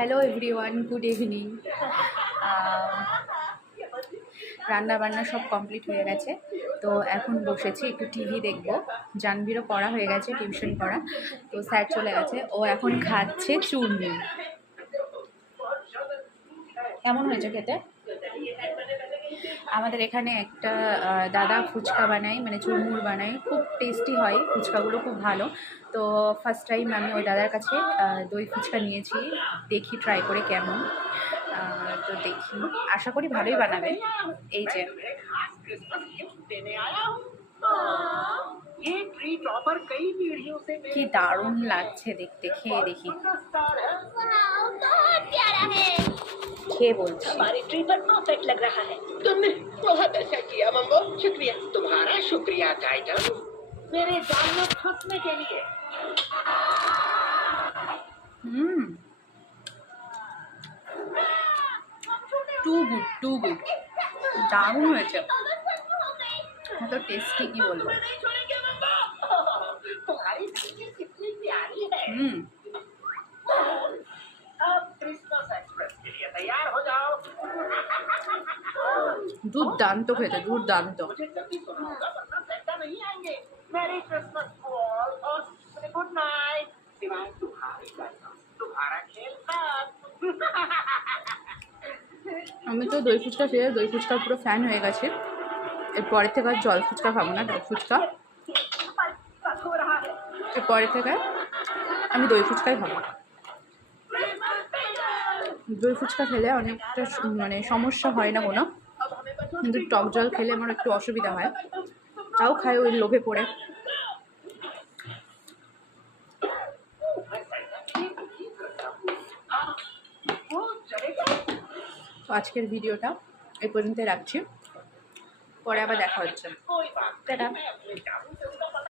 Hello everyone, good evening. রান্না বান্না সব কমপ্লিট হয়ে গেছে, তো এখন বসেছি একটু টিভি দেখবো। জানভিরও পড়া হয়ে গেছে, টিউশন পড়া, তো স্যার চলে গেছে। ও এখন খাচ্ছে চুরমুর। কেমন হয়েছে খেতে? আমাদের এখানে একটা দাদা ফুচকা বানায়, মানে চুরমুর বানায়, খুব টেস্টি হয়, ফুচকাগুলো খুব ভালো। তো ফার্স্ট টাইম আমি ওই দাদার কাছে দই ফুচকা নিয়েছি, দেখি ট্রাই করে কেমন। তো দেখি, আশা করি ভালোই বানাবে। এই যে কি দারুণ লাগছে দেখতে, খেয়ে দেখি, খেয়ে বলছি। हमारी ट्री पर परफेक्ट लग रहा है। तुमने बहुत अच्छा किया मम्मो। शुक्रिया, तुम्हारा शुक्रिया टाइटन, मेरे जाल में फंसने के लिए। টু গুড, টু গুড, দারুণ হয়েছে, এত টেস্টি কি বলবো। तुम्हारी सब्जी कितनी प्यारी है। अब क्रिसमस एक्सप्रेस के लिए तैयार हो जाओ। দুর্দান্ত খেতে, দুর্দান্ত। मुझे जल्दी सुना होगा वरना सेंटा नहीं आएंगे। मेरी क्रिसमस टू ऑल और गुड नाइट। सिवाय तुम्हारी तुम्हारा खेल खत्म। আমি তো দই ফুচকা খেয়ে দই ফুচকার পুরো ফ্যান হয়ে গেছে। এরপরে থেকে আর জল ফুচকা খাবো না, টক ফুচকা। এরপরে থেকে আমি দই ফুচকাই খাবো। দই ফুচকা খেলে অনেকটা মানে সমস্যা হয় না কোনো, কিন্তু টক জল খেলে আমার একটু অসুবিধা হয়, তাও খাই ওই লোভে পড়ে। তো আজকের ভিডিওটা এই পর্যন্তই রাখছি, পরে আবার দেখা হচ্ছে। টাটা।